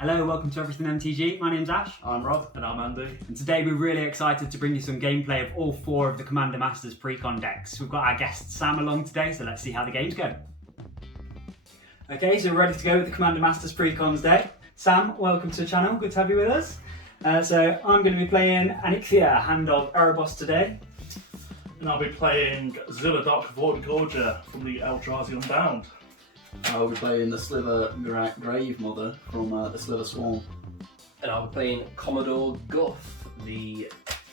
Hello, welcome to Everything MTG. My name's Ash. I'm Rob. And I'm Andy. And today we're really excited to bring you some gameplay of all 4 of the Commander Masters Precon decks. We've got our guest Sam along today, so let's see how the games go. Okay, so we're ready to go with the Commander Masters Precons deck. Sam, welcome to the channel. Good to have you with us. So I'm going to be playing Anixia, Hand of Erebos today. And I'll be playing Zilladoc Void Gorger from the Eldrazi Unbound. I'll be playing the Sliver Grave Mother from the Sliver Swarm. And I'll be playing Commodore Guff, the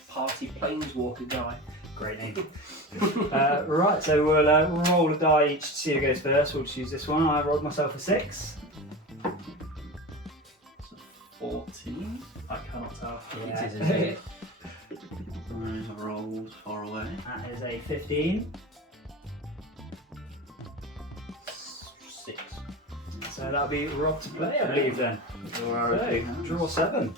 party planeswalker guy. Great name. Right, so we'll roll a die each to see who goes first. We'll choose this one. I rolled myself a 6. 14. I cannot tell. Yeah. It is indeed. I rolled far away. That is a 15. 6. So that'll be Rob to play, I believe then. Okay, So, draw 7.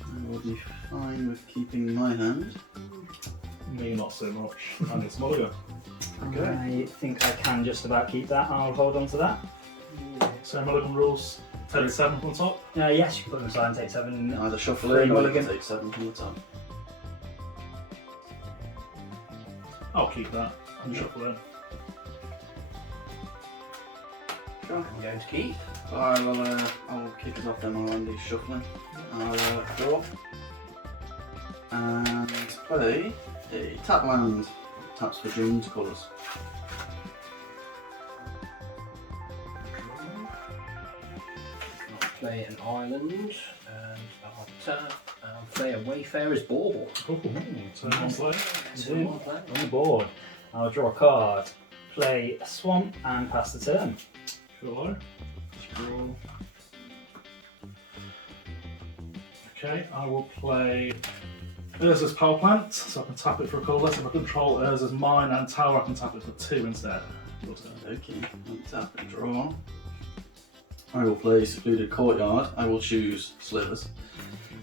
I will be fine with keeping my hand. Me, not so much. And it's Mulligan. Okay. I think I can just about keep that. I'll hold on to that. So Mulligan rules, take 7 from the top. Yes, you can put them aside and take 7. Either shuffle Free in or you mulligan. can take 7 from the top. I'll keep that and shuffle in. Sure. I'm going to keep. So I'll kick us off then while Andy's shuffling. I'll draw. And play a tap land. Taps for June's colours. I'll play an island and I'll tap and play a Wayfarer's Bauble. So one play. Two on the board. I'll draw a card, play a swamp, and pass the turn. Sure. Draw. Okay, I will play Urza's Power Plant, so I can tap it for a colourless. If I control Urza's Mine and Tower, I can tap it for 2 instead. Okay, untap and draw. I will play Secluded Courtyard. I will choose Slivers.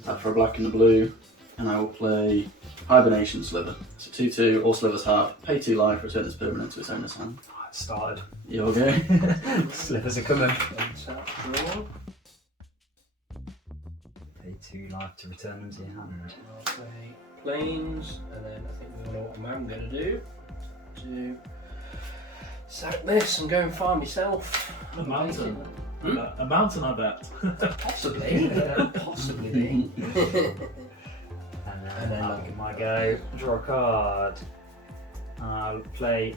Tap for a black and a blue. And I will play Hibernation Sliver. So 2/2, all Slivers have. Pay 2 life, return this permanent to its owner's hand. It started. You okay? Slivers are coming. Tap, draw. Pay 2 life to return them to your hand. I'll play Plains, and then I think we all know what I'm going to do. To sack this and go and find myself A mountain. Hmm? A mountain, I bet. Possibly. Possibly be. And then I'll give my go. Draw a card. I'll play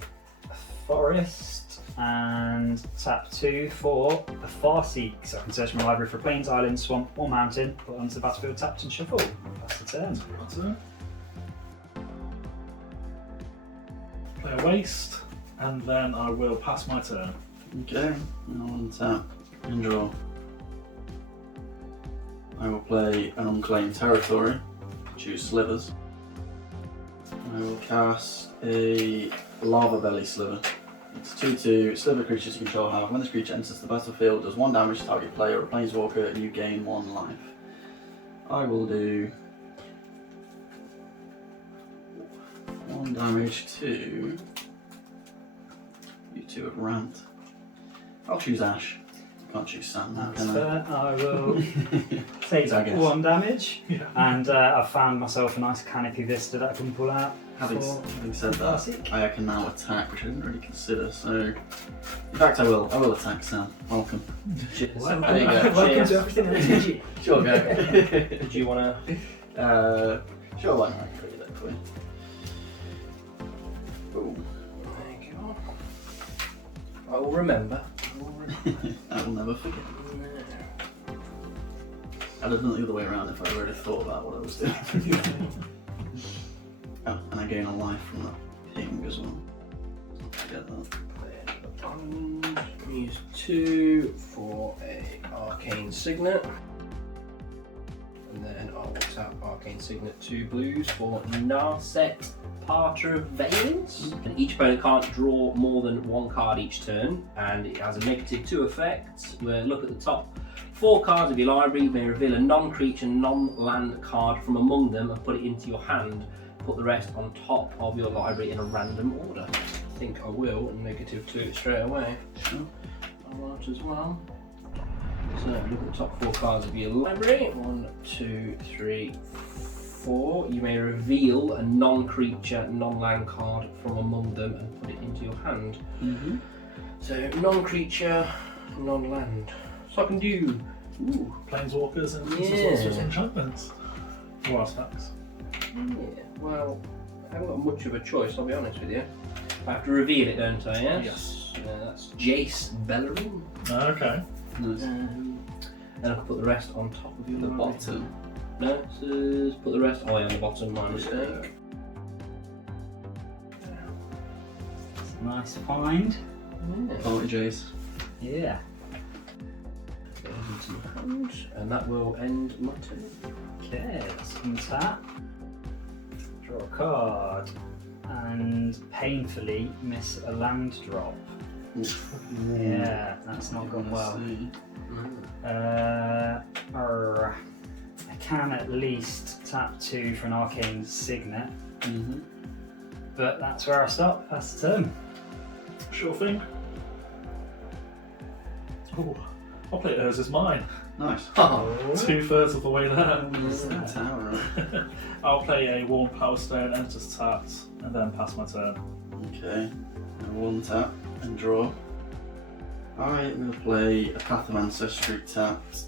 a Forest and tap 2 for a Farseek. So I can search my library for Plains, Island, Swamp, or Mountain. Put onto the battlefield, tapped and shuffle. Pass the turn. Play a Waste, and then I will pass my turn. Okay, I'll untap and draw. I will play an Unclaimed Territory. Choose Slivers. I will cast a Lava Belly Sliver. It's 2/2, Sliver creatures you control have. When this creature enters the battlefield, does 1 damage to target player or planeswalker, and you gain 1 life. I will do 1 damage to you 2 at Rant. I'll choose Ash. I can't choose Sam now, That's can I? fair. I will take I guess. 1 damage. Yeah. And I've found myself a nice Canopy Vista that I can pull out. Having said that, Farseek. I can now attack, which I didn't really consider. So, in fact, I will attack Sam. Welcome. Cheers. Well, There you go. Welcome Cheers. to Everything MTG. Sure, go. Did you want Sure, why not? I can read that for you. Boom. Thank you. I will remember. I will never forget. I'd have done it the other way around if I already thought about what I was doing. Oh, and I gain a life from that ping as well. Don't forget that. Use 2 for a Arcane Signet. And then I will tap Arcane Signet 2 blues for Narset Partervailing. And each opponent can't draw more than 1 card each turn, and it has a -2 effect. Where look at the top 4 cards of your library, you may reveal a non-creature, non-land card from among them and put it into your hand. Put the rest on top of your library in a random order. think I will -2 it straight away. Sure. I want as well. So look at the top 4 cards of your library. 1, 2, 3, 4. You may reveal a non-creature, non-land card from among them and put it into your hand. Mm-hmm. So non-creature, non-land. So I can do. Ooh. Planeswalkers and Yeah. sorcerers and enchantments. More aspects. Yeah. Well, I haven't got much of a choice. I'll be honest with you. I have to reveal it, don't I? Yes. Yes. That's Jace Bellerin. Okay. Nice. And I can put the rest on top of your The library. bottom. No, it says put the rest. Oh, yeah, on the bottom. My mistake. It's a nice find. Yeah. Party Jace. Yeah. Goes into my hand, and that will end my turn. Okay, let's untap. Draw a card. And painfully miss a land drop. Yeah, that's not gone well. I can at least tap 2 for an arcane signet, Mm-hmm. but that's where I stop. That's the turn. Sure thing. Ooh, I'll play Urza's Mine. Nice. Oh. 2/3 of the way there. What's that? Tower, right? I'll play a Worn Power Stone, enters tapped, and then pass my turn. Okay. And 1 tap and draw. I'm going to play a Path of Ancestry tapped.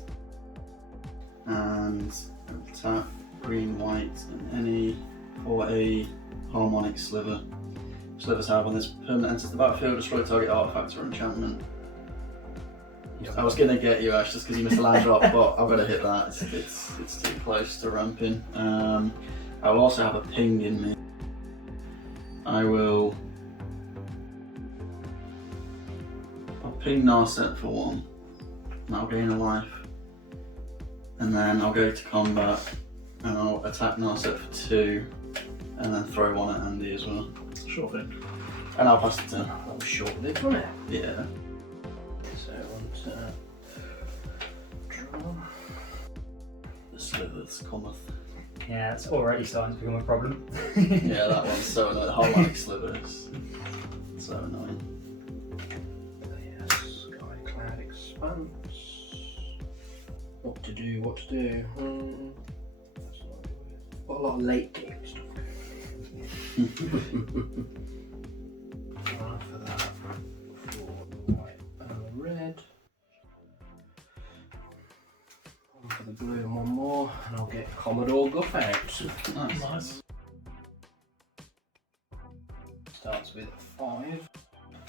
And I'll tap green, white, and any for a harmonic sliver. Slivers have when this permanent enters the battlefield, destroy target artifact or enchantment. I was going to get you Ash just because you missed a land drop, but I've got to hit that. It's too close to ramping. I will also have a ping in me. I'll ping Narset for 1, and I'll gain a life. And then I'll go to combat, and I'll attack Narset for 2, and then throw 1 at Andy as well. Sure thing. And I'll pass the turn. That was short-lived, wasn't it? Yeah. So I want to draw. The slithers cometh. Yeah, it's already starting to become a problem. Yeah, that one's so annoying. The harmonic sliver is so annoying. Yes, Sky Cloud Expanse. What to do, what to do? That's not good. Got a lot of late game stuff. One for that. 4 white and red. 1 for the blue and 1 more, and I'll get Commodore Guff out. Nice. Nice. Starts with 5.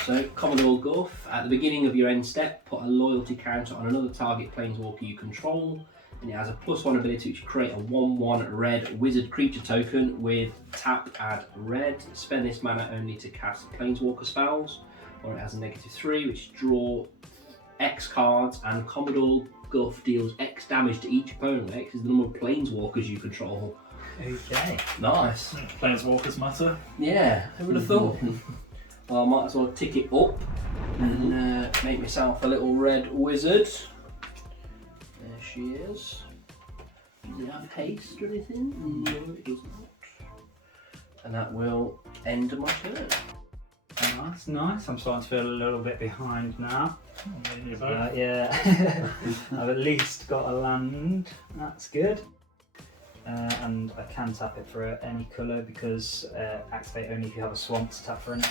So, Commodore Guff, at the beginning of your end step, put a loyalty counter on another target planeswalker you control, and it has a +1 ability which create a 1/1 red wizard creature token with tap, add red. Spend this mana only to cast planeswalker spells, or it has a -3 which draw X cards, and Commodore Guff deals X damage to each opponent. X is the number of planeswalkers you control. Okay. Nice. Planeswalkers matter. Yeah, who would have thought? Well, I might as well tick it up and make myself a little red wizard. There she is. Does it have haste or anything? No, it does not. And that will end my turn. Nice, nice. I'm starting to feel a little bit behind now. Oh, Yeah. I've at least got a land. That's good. And I can tap it for any colour because activate only if you have a swamp to tap for an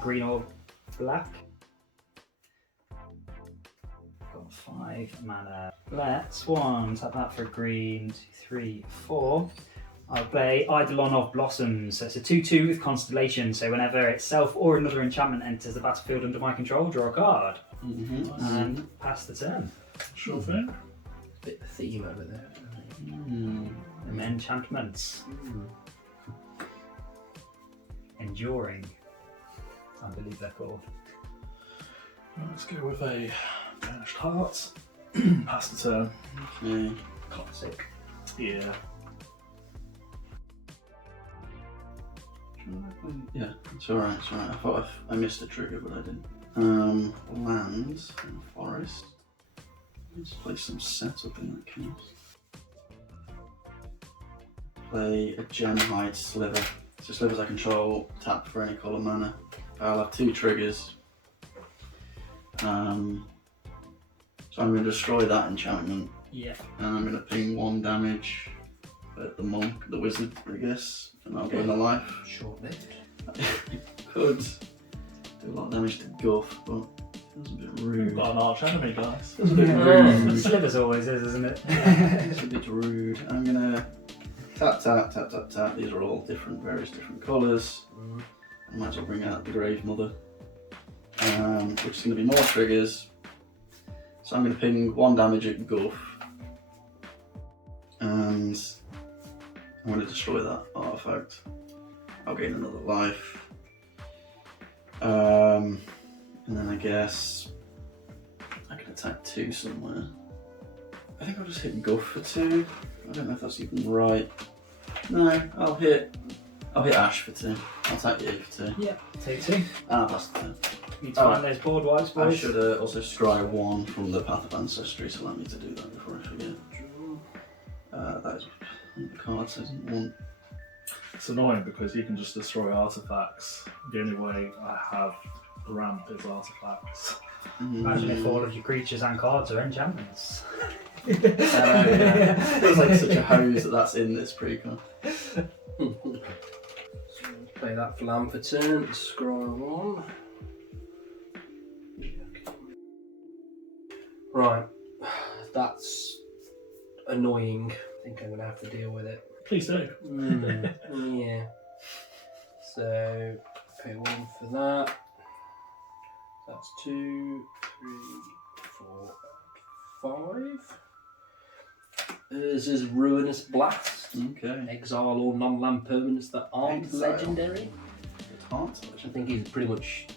green or black. Got 5 mana. Let's tap that for green. 2, 3, 4. I'll play Eidolon of Blossoms. So it's a 2/2 with Constellation. So whenever itself or another enchantment enters the battlefield under my control, draw a card and pass the turn. Sure thing. Bit of theme over there. Enchantments. Enduring, I believe they're called. Let's go with a Banished Heart. Pass the turn. Okay. Classic. Yeah. Yeah, it's alright, it's alright. I thought I missed a trigger, but I didn't. Lands and forest. Let's play some setup in that case. Play a Gemhide Sliver. So slivers I control, tap for any colour mana. I'll have 2 triggers. So I'm going to destroy that enchantment. Yeah. And I'm going to ping 1 damage at the monk, the wizard, I guess, and I'll gain a life. Short-lived. Could do a lot of damage to Guff, but feels a bit rude. We've got an arch enemy, guys. Feels a bit rude. Slivers always is, isn't it? It's a bit rude. I'm gonna tap, tap, tap, tap, tap. These are all different, various different colours. I might as well bring out the Grave Mother, which is going to be more triggers. So I'm going to ping 1 damage at Guff, and I'm going to destroy that artifact. I'll gain another life. And then I guess I can attack 2 somewhere. I think I'll just hit Guff for 2. I don't know if that's even right. No, I'll hit Ash for 2. I'll attack you for 2. Yeah, take 2. And I'll pass the turn. Need to find those board wipes, boys. I should also scry 1 from the Path of Ancestry, so allow me to do that before I forget. That is the card says 1. It's annoying because you can just destroy artifacts. The only way I have ramp is artifacts. Imagine if all of your creatures and cards are enchantments. Yeah. Feels like such a hose that's in this precon. Play that flam for turn, scroll 1. Right, that's annoying. I think I'm going to have to deal with it. Please do. Yeah. So, pay 1 for that. That's 2, 3, 4, 5. This is Ruinous Blast. Okay. Exile all non-land permanents that aren't Exile. legendary. It's hard. Which I think is pretty much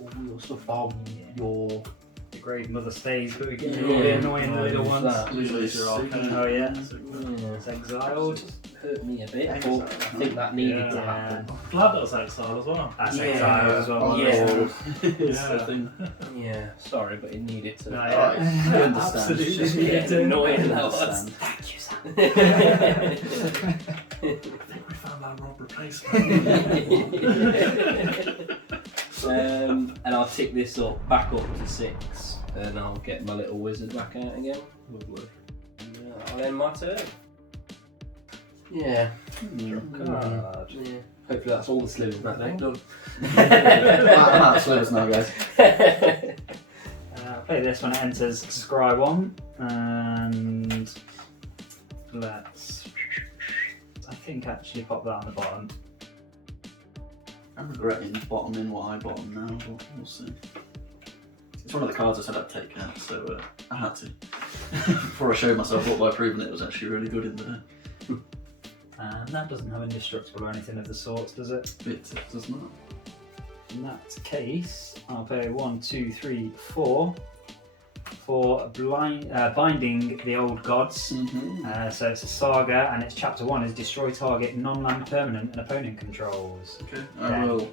all your stuff bar your... The Grave Mother stays, but we get Yeah. all the annoying little Use ones. that. Usually it's Oh yeah, Yeah. it's exiled. Hurt me a bit, Exile. but I think that needed to Yeah. happen. Glad that was exile as well. That's Yeah. exiled as well. On Yeah. the board. It's Yeah. the thing. Yeah, sorry, but it needed to. No, I yeah. understand. Absolutely. It's just getting annoying that was. Understand. Thank you, Sam. I think we found our Rob replacement. And I'll tick this up back up to 6, and I'll get my little wizard back out again. Lovely. I'll end my turn. Yeah. Card. Yeah. Hopefully that's all the slivers that day done. I'm out of slivers now, guys. Play this when it enters Scry 1, and let's, I think, actually pop that on the bottom. I'm regretting bottoming what I bottom now, but we'll see. It's one of the cards I said I'd take out, so I had to. Before I showed myself up by proving it was actually really good in there. And that doesn't have indestructible or anything of the sorts, does it? It does not. In that case, I'll pay 1, 2, 3, 4 for binding the old gods. So it's a saga, and its chapter 1 is destroy target non-land permanent and opponent controls. Okay, I will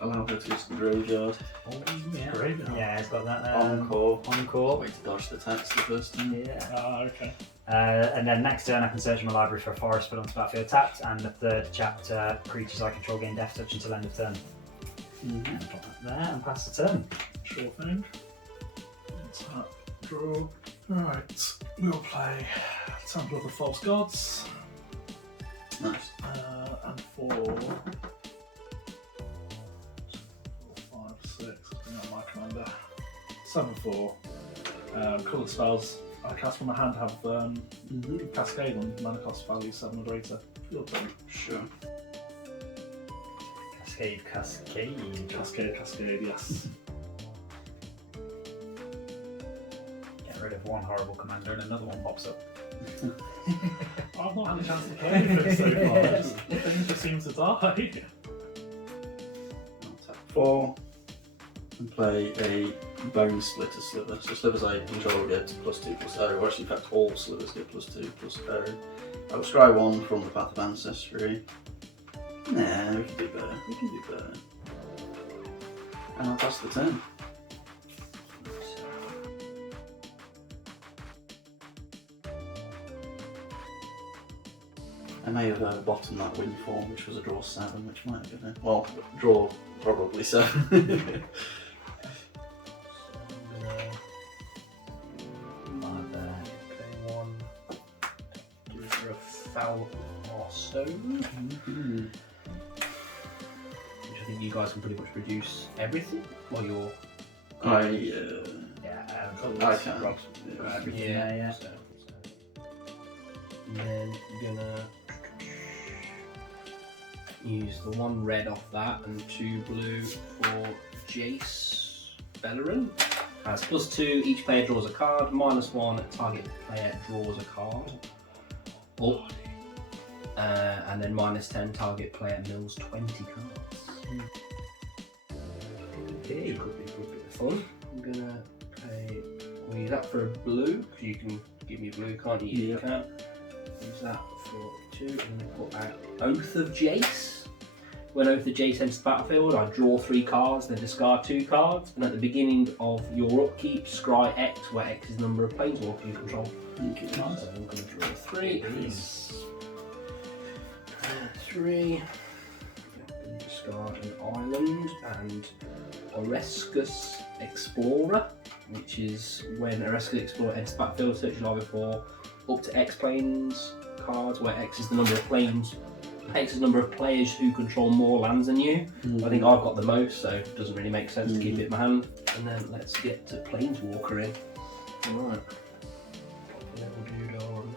allow her to use the graveyard. Oh, yeah. Great. Yeah, it's got that Encore. encore. Wait to dodge the attacks the first time. Yeah. Okay. And then next turn I can search my library for a forest put onto battlefield tapped, and the third chapter, creatures I control gain death touch until end of turn. And put that there and pass the turn. Sure thing. Tap, draw. Right, we'll play Temple of the False Gods. Nice. And 4, 5, 6. Bring out my commander. 7, 4. Colour spells I cast from my hand have Cascade on mana cost value 7 or greater. Field turn. Sure. Cascade. Cascade, yes. Get rid of one horrible commander and another one pops up. I've not had a chance to play anything so far. Things just seem to die. I'll tap 4 and play a Bone Splitter Sliver. So slivers I control get +2/+0, or actually in fact all slivers get +2/+0. I will scry 1 from the Path of Ancestry. Nah, we can do better. We can do better. And I'll pass the turn. I may have bottomed that win form, which was a draw 7, which might have been it. Well, draw probably 7. Foul or stone, which I think you guys can pretty much produce everything. Well, you're. I can. Everything. Yeah. So. And then you're gonna use the 1 red off that and 2 blue for Jace Bellerin. Has +2. Each player draws a card. -1. Target player draws a card. Oh. And then -10, target player mills 20 cards. Okay, could be a good bit of fun. I'm gonna play. We'll use that for a blue, because you can give me a blue, can't you? Yeah. You can. Use that for 2, and then put out Oath of Jace. When Oath of Jace enters the battlefield, I draw 3 cards, then discard 2 cards, and at the beginning of your upkeep, scry X, where X is the number of planeswalkers you control. Okay, nice. So I'm going to draw 3. 3. Discard an island and Orescus Explorer, which is when Orescus Explorer enters the battlefield, search your library for up to X planes cards, where X is the number of planes. X is the number of players who control more lands than you. I think I've got the most, so it doesn't really make sense to keep it in my hand. And then let's get to Planeswalker in. Right. Little dude on.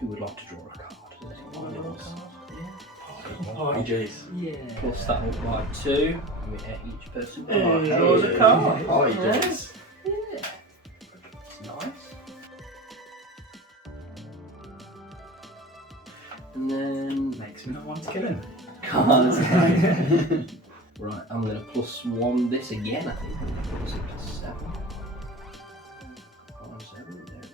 Who would like to draw a card? Oh, Jace. Yeah. Plus that will buy 2. Each person Hey. draws a card. Oh, Jace. Yeah. It's nice. And then Makes me not want to kill him. cards. Right, I'm going to +1 this again, I think. Plus it to 7. 7, there it is.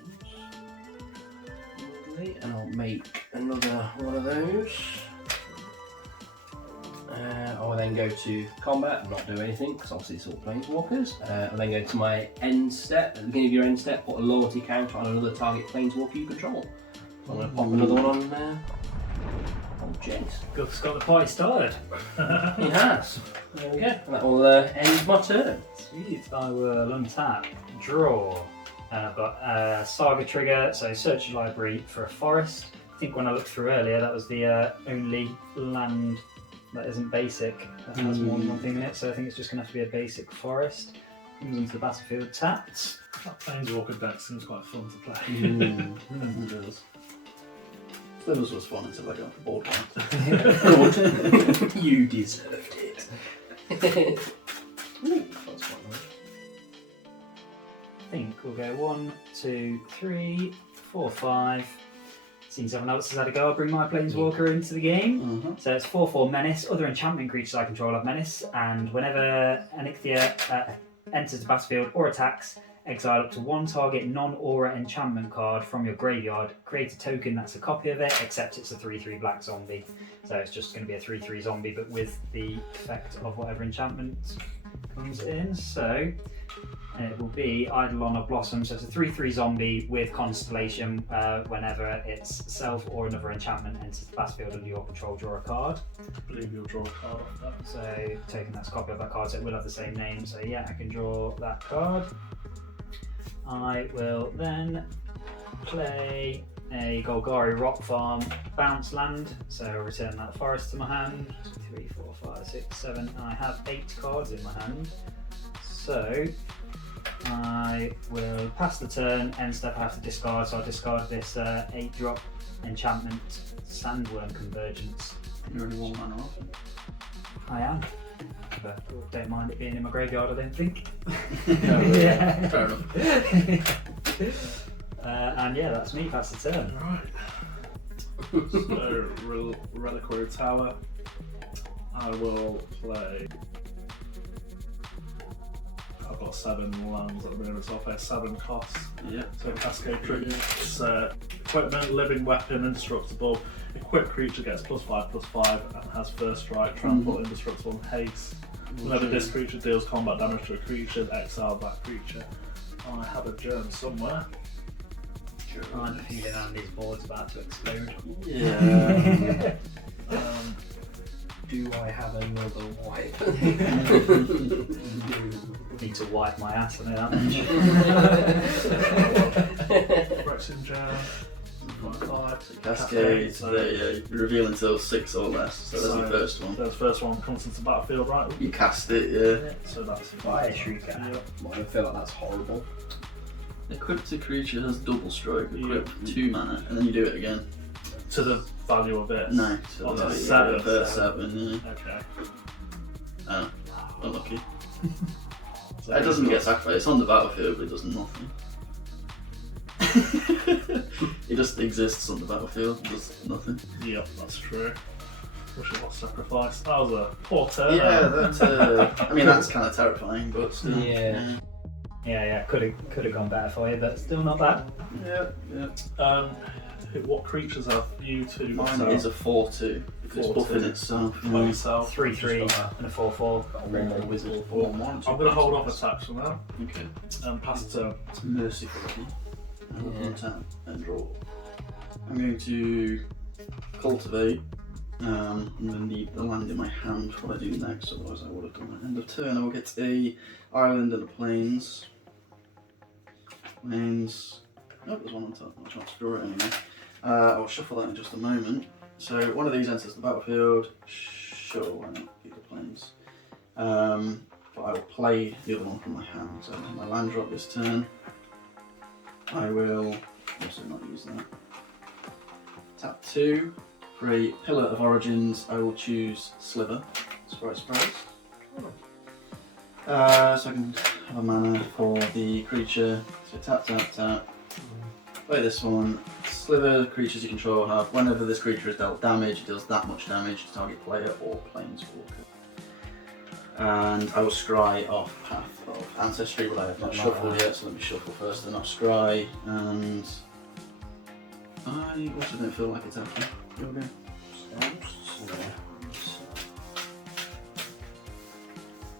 Lovely. And I'll make another one of those. I'll then go to combat and not do anything, because obviously it's all planeswalkers. I'll then go to my end step. At the beginning of your end step, put a loyalty counter on another target planeswalker you control. So I'm going to pop another one on there. Oh, Jace. Gut's got the party started. He has. There we go. And that will end my turn. Sweet. I will untap, draw. And I've got a Saga trigger, so search your library for a forest. I think when I looked through earlier, that was the only land that isn't basic that has more than one thing in it, so I think it's just going to have to be a basic forest. Comes into the battlefield tapped. That Planeswalker deck seems quite fun to play. It does. Slivers was fun until I got the board one. You deserved it. Ooh, that's quite nice. I think we'll go 1, 2, 3, 4, 5. Since everyone else has had a go, I'll bring my Planeswalker into the game. So it's 4/4 Menace. Other enchantment creatures I control have Menace, and whenever Onyxia enters the battlefield or attacks, exile up to 1 target non-aura enchantment card from your graveyard. Create a token that's a copy of it, except it's a 3/3 black zombie. So it's just going to be a 3/3 zombie, but with the effect of whatever enchantment comes in. So it will be Eidolon of Blossom. So it's a 3/3 zombie with Constellation. Whenever its self or another enchantment enters the battlefield under your control, draw a card. I believe you'll draw a card off that. So taking that's a copy of that card, so it will have the same name. So yeah, I can draw that card. I will then play a Golgari Rock Farm bounce land, so I'll return that forest to my hand. 3, 4, 5, 6, 7, and I have 8 cards in my hand. So I will pass the turn, end step I have to discard, so I'll discard this 8-drop enchantment Sandworm Convergence. You're only 1 mana off. I am. But don't mind it being in my graveyard, I don't think. No, Yeah. fair enough. And yeah, that's me, pass the turn. Right. So, Reliquary Tower. I will play. I've got 7 lands at the minute, so I'll play 7 costs. Yeah. So Cascade triggers. It's equipment, living weapon, indestructible. Equipped creature gets +5/+5 and has first strike, trample, indestructible, and haste. Whenever this creature deals combat damage to a creature, exile that creature. I have a germ somewhere. I have a feeling Andy's board's about to explode. Yeah. Do I have another wipe? Need to wipe my ass on it that much. Brexit Jam. 5. Cascades, So you reveal until 6 or less, so that's your first one. There's the first one comes into the battlefield, right? You cast it, yeah. So that's Fire Shrieker. Well, I feel like that's horrible. Equipped a creature has double stroke, equipped Yeah. 2 mana, and then you do it again. To the value of it. No, so Oh, that's to 7. 7, yeah. Okay. Oh, unlucky. It doesn't get sacrificed, it's on the battlefield, but it does nothing. It just exists on the battlefield, does nothing. Yep, that's true. Wish it was sacrifice. That was a poor turn. Yeah, I mean, that's kind of terrifying, but still. Yeah. Yeah, could have gone better for you, but still not bad. Yeah. What creatures have you two? Mine is a 4/2. It's 4/2. buffing itself. by yourself. 3/3 and a 4/4. One more wizard. I'm going to hold off attacks for now Okay. and pass it to. It's merciful. I will Yeah. untap and draw. I'm going to cultivate. I'm going to need the land in my hand for what I do next, otherwise I would have done that. End of turn, I will get a island and a plains. Plains. Oh, there's one on top. I'll try to draw it anyway. I'll shuffle that in just a moment. So one of these enters the battlefield. Sure, why not? Keep the plains. But I will play the other one from my hand. So my land drop this turn. I will also not use that. Tap 2. For a Pillar of Origins, I will choose Sliver. Surprise. So I can have a mana for the creature. So tap. Play this one. Sliver, creatures you control have. Whenever this creature is dealt damage, it deals that much damage to target player or planeswalker. And I will scry off Path of Ancestry, but I have not shuffled yet, so let me shuffle first, then I'll scry. And I also don't feel like it's happening. Go again.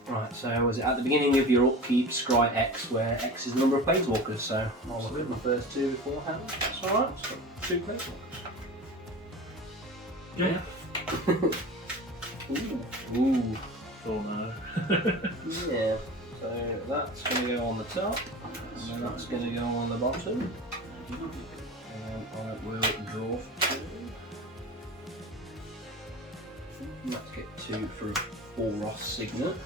Right, so was it at the beginning of your upkeep, scry X, where X is the number of planeswalkers, so I'll look at my first 2 beforehand. That's alright, so 2 planeswalkers. Yeah. Ooh. Oh no. Yeah, so that's going to go on the top, and then that's going to go on the bottom. And I will draw for 2. Let's get 2 for a Boros Signet.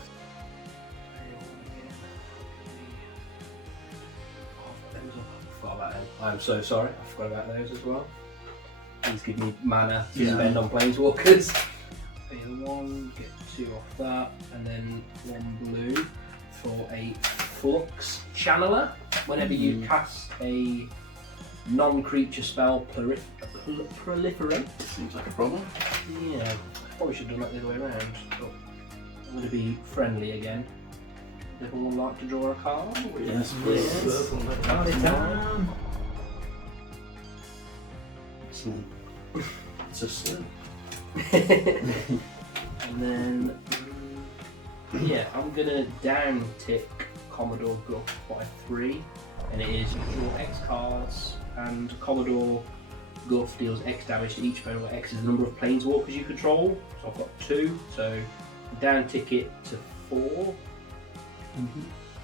I'm so sorry, I forgot about those as well. These give me mana to spend on planeswalkers. Pay 1, get 2 off that, and then 1 blue for a Flux Channeler. Whenever you cast a non-creature spell, proliferate. Seems like a problem. Yeah, probably should have done that the other way around, but I'm going to be friendly again. Everyone like to draw a card? Yes, please. Party time. Excellent. It's a slim. And then, yeah, I'm gonna down tick Commodore Guff by 3, and it is you draw X cards, and Commodore Guff deals X damage to each opponent, where X is the number of planeswalkers you control. So I've got 2, so down tick it to 4.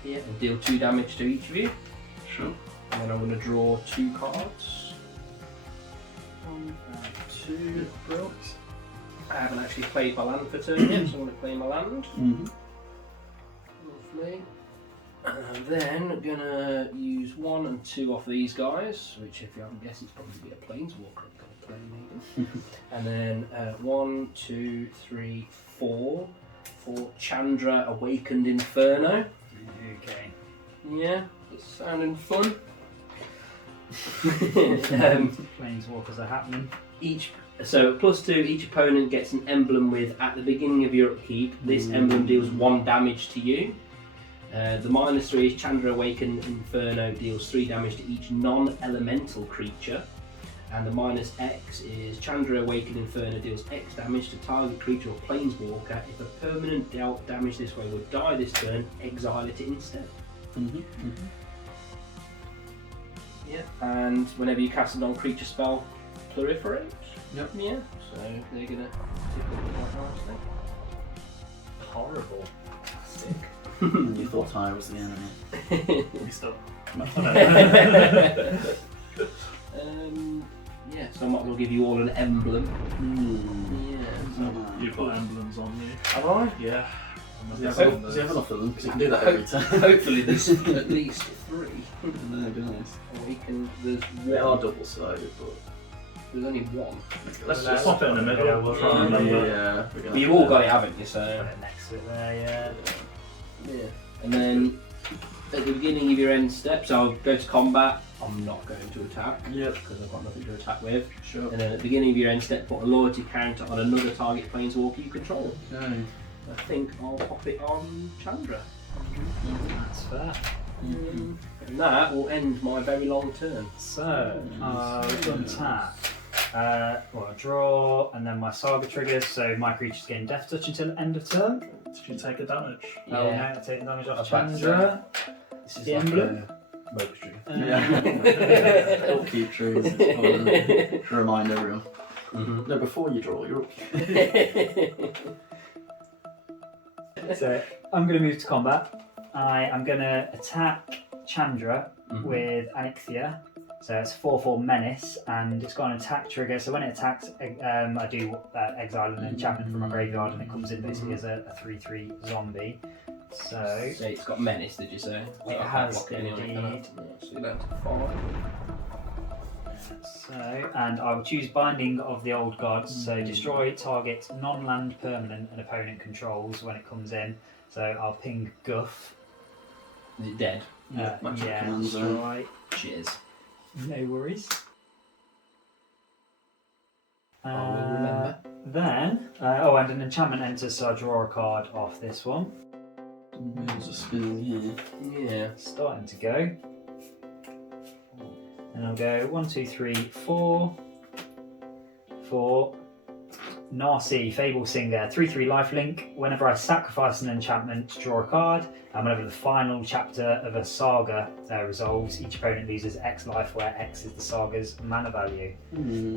Yeah, and deal 2 damage to each of you. Sure. And then I'm gonna draw 2 cards. 1 and 2. Brilliant. I haven't actually played my land for turn yet, so I'm going to play my land. Lovely. And then I'm going to use 1 and 2 off these guys, which if you haven't guessed, it's probably be a planeswalker I'm going to play maybe. And then 1, 2, 3, 4 for Chandra Awakened Inferno. Okay. Yeah, it's sounding fun. Planeswalkers are happening. So +2, each opponent gets an emblem with, at the beginning of your upkeep, this emblem deals 1 damage to you. The -3 is Chandra Awakened Inferno deals 3 damage to each non-elemental creature. And the -X is Chandra Awakened Inferno deals X damage to target creature or planeswalker. If a permanent dealt damage this way would die this turn, exile it instead. Yeah, and whenever you cast a non-creature spell, proliferate. Yep. Yeah, so they're gonna tick up quite nicely. Horrible. Sick. You thought I was the enemy. We still. Yeah, so I might as well give you all an emblem. Yeah. You've got emblems on you. Have I? Yeah. Does he have enough of them? Because he can do that every time. Hopefully there's at least 3. No, it'd be nice. Or he can, there's They are one. double-sided, but... There's only one. Let's just swap it in the middle. Yeah, We'll try and remember. Yeah. But you've all got it, haven't you? So. Put it next to it there, Yeah. And then at the beginning of your end steps, I'll go to combat. I'm not going to attack. Yep. Because I've got nothing to attack with. Sure. And then at the beginning of your end step, put a loyalty counter on another target planeswalker you control. Okay. I think I'll pop it on Chandra. That's fair. And that will end my very long turn. So, we've done tap. Well, I draw, and then my saga triggers, so my creatures gain death touch until the end of turn. Did you take a damage? Oh, no, I take damage off I've backed Chandra. This is The like emblem? a bonus trigger. Yeah. Upkeep trees. It's fun. To remind everyone. No, before you draw, you're upkeep. So, I'm going to move to combat. I am going to attack Chandra with Anixia. So it's 4/4 menace, and it's got an attack trigger. So when it attacks, I do exile an enchantment from my graveyard, and it comes in basically as a 3/3 zombie. So So it's got menace, did you say? It I has lock it anyway, indeed. can I? So you're down to 5. So, and I will choose Binding of the Old Gods. So destroy target non-land permanent an opponent controls when it comes in. So I'll ping Guff. Is it dead? Yeah, match up Yeah, command zone. destroy. Cheers. No worries. I will remember. Then, and an enchantment enters, so I draw a card off this one. There's a spinning here. Yeah. Starting to go. And I'll go 1, 2, 3, 4. 4. Narcy, Fable Singer, 3/3 lifelink. Whenever I sacrifice an enchantment, draw a card, and whenever the final chapter of a saga resolves, each opponent loses X life, where X is the saga's mana value.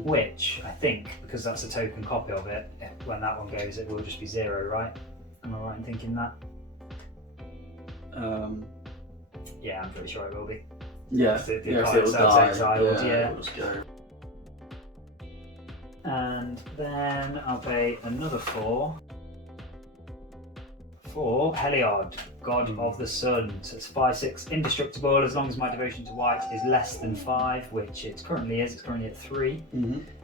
Which I think, because that's a token copy of it, when that one goes, it will just be 0, right? Am I right in thinking that? Yeah, I'm pretty sure it will be. Yeah, The yeah, card so it'll itself's die. exiled, yeah. It'll just go. And then I'll pay another 4 for Heliod, God of the Sun. So it's 5/6 indestructible as long as my devotion to white is less than 5, which it currently is. It's currently at 3.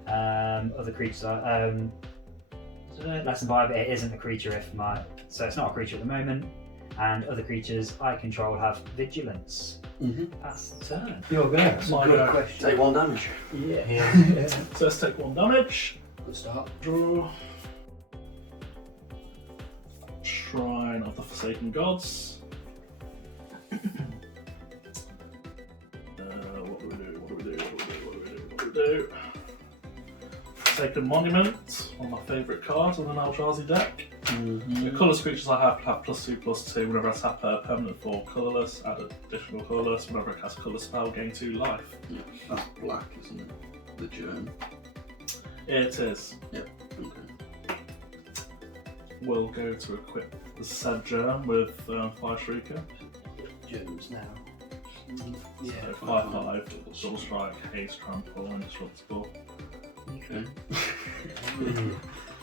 Other creatures are less than 5. It isn't a creature so it's not a creature at the moment. And other creatures I control have vigilance. That's the turn. Your go. My Good go. question. Take 1 damage. Yeah. So let's take 1 damage. Good start. Draw. Shrine of the Forsaken Gods. What do we do? Take a monument, one of my favourite cards on an Eldrazi deck. The colourless creatures I have +2/+2 whenever I tap a permanent for colourless, add additional colourless. Whenever I cast a colourless spell, gain 2 life. Yeah, that's black, isn't it? The germ. It is. Yep. Okay. We'll go to equip the said germ with Fire Shrieker. Germs now. So 5/5, double strike, haste, trample, indestructible. Okay.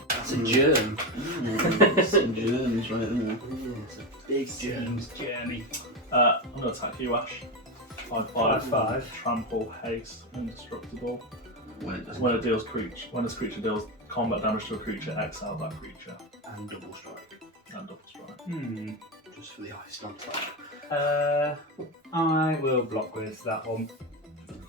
That's a germ. Some germs right there. It's a big germ. Jeremy. I'm going to attack you, Ash. 5/5, 5/5. trample, haste, indestructible. When it doesn't. When this creature deals combat damage to a creature, exile that creature And double strike. and double strike. Just for the ice on top. I will block with that one.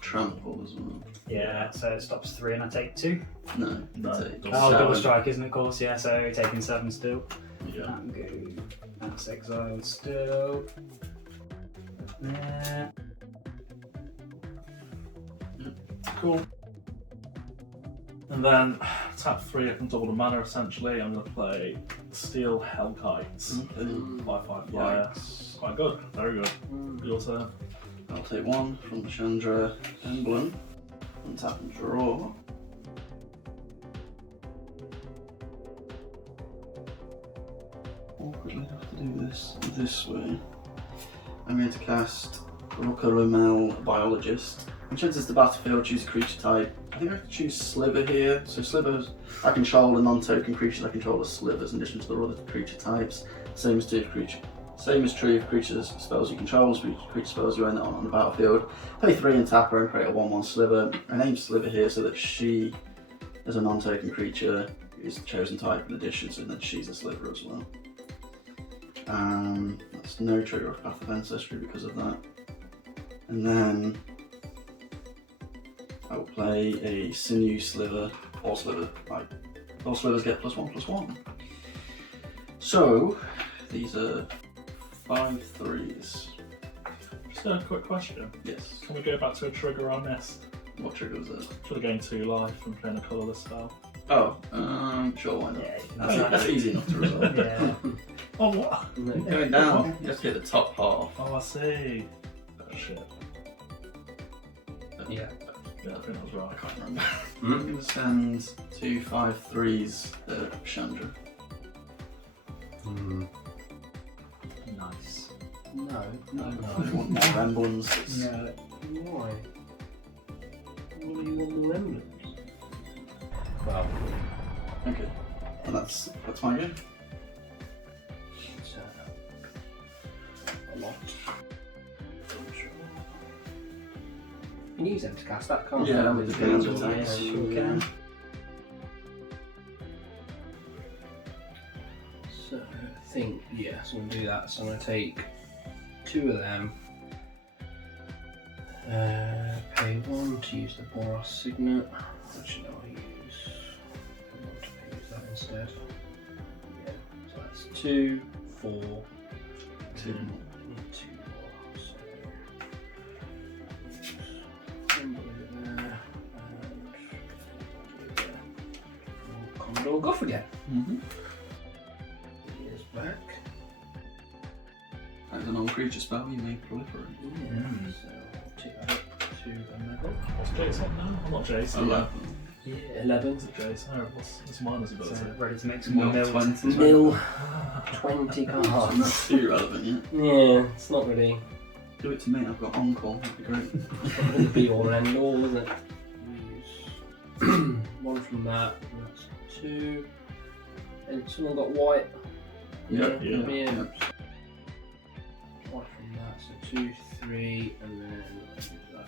Trample as well. Yeah, so it stops 3 and I take 2. No. No, take double Oh, double 7. strike, isn't it? Of course, yeah. So taking 7 still. Yeah. That goes. That's exiled still. There. Cool. And then tap 3, I can double the mana essentially. I'm going to play Steel Hellkite. 5/5 flyer. Yikes. Quite good, very good. Your turn. I'll take one from the Chandra emblem, untap and draw. Awkwardly have to do this way. I'm going to cast Rockaramel Biologist. When she enters the battlefield, choose a creature type. I think I can choose Sliver here. So Slivers, I control the non-token creatures I control as Slivers in addition to the other creature types. Same is true for creatures spells you control, creature spells you own that on the battlefield. Pay 3 and tap her and create a 1/1 Sliver. I named Sliver here so that she, as a non-token creature, is the chosen type in addition, so then she's a Sliver as well. That's no trigger of Path of Ancestry because of that. And then I will play a Sinew Sliver, or Sliver, like, all Slivers get +1/+1. So, these are 5/3s. Just a quick question. Yes. Can we go back to a trigger on this? What trigger was it? Should have gained 2 life and playing a colourless spell. Oh, sure, why not? Yeah, That's easy enough to resolve. yeah. Oh, what? Going down, you have to hit the top half. Oh, I see. Oh, shit. Yeah. Yeah, I think that was right. I can't remember. I'm going to send 2 5/3s at Chandra. Nice. No. I want more emblems. No. Why? What do you want the emblems? Well, Okay, and that's my game. it's a lot. You can use them to cast that, can't you? Yeah, with the Fields fields or- attacks. Sure can. So I think, yeah, so I'm going to do that. So I'm going to take 2 of them. Pay 1 to use the Boros Signet. Actually, no, I want to use that instead. Yeah, so that's 2, 4, 2 2 more. So symbol over there, and Commodore Guff again. He is back. That's a non-creature spell, you may proliferate. Yeah, so I'll take that up to 11. What's Jason now? I'm not Jason. 11. Yeah, 11. Is it Jason? Oh, what's miner's ability? So ready to make some more Not milk. 20. Nil. 20 Not cards. too relevant yet. Yeah, it's not really Do it to me, I've got on-call, that'd be great. the be all and end all, is it? Use 1 from that, and that's 2. And someone got white. Yeah. White from that, so 2, 3, and then that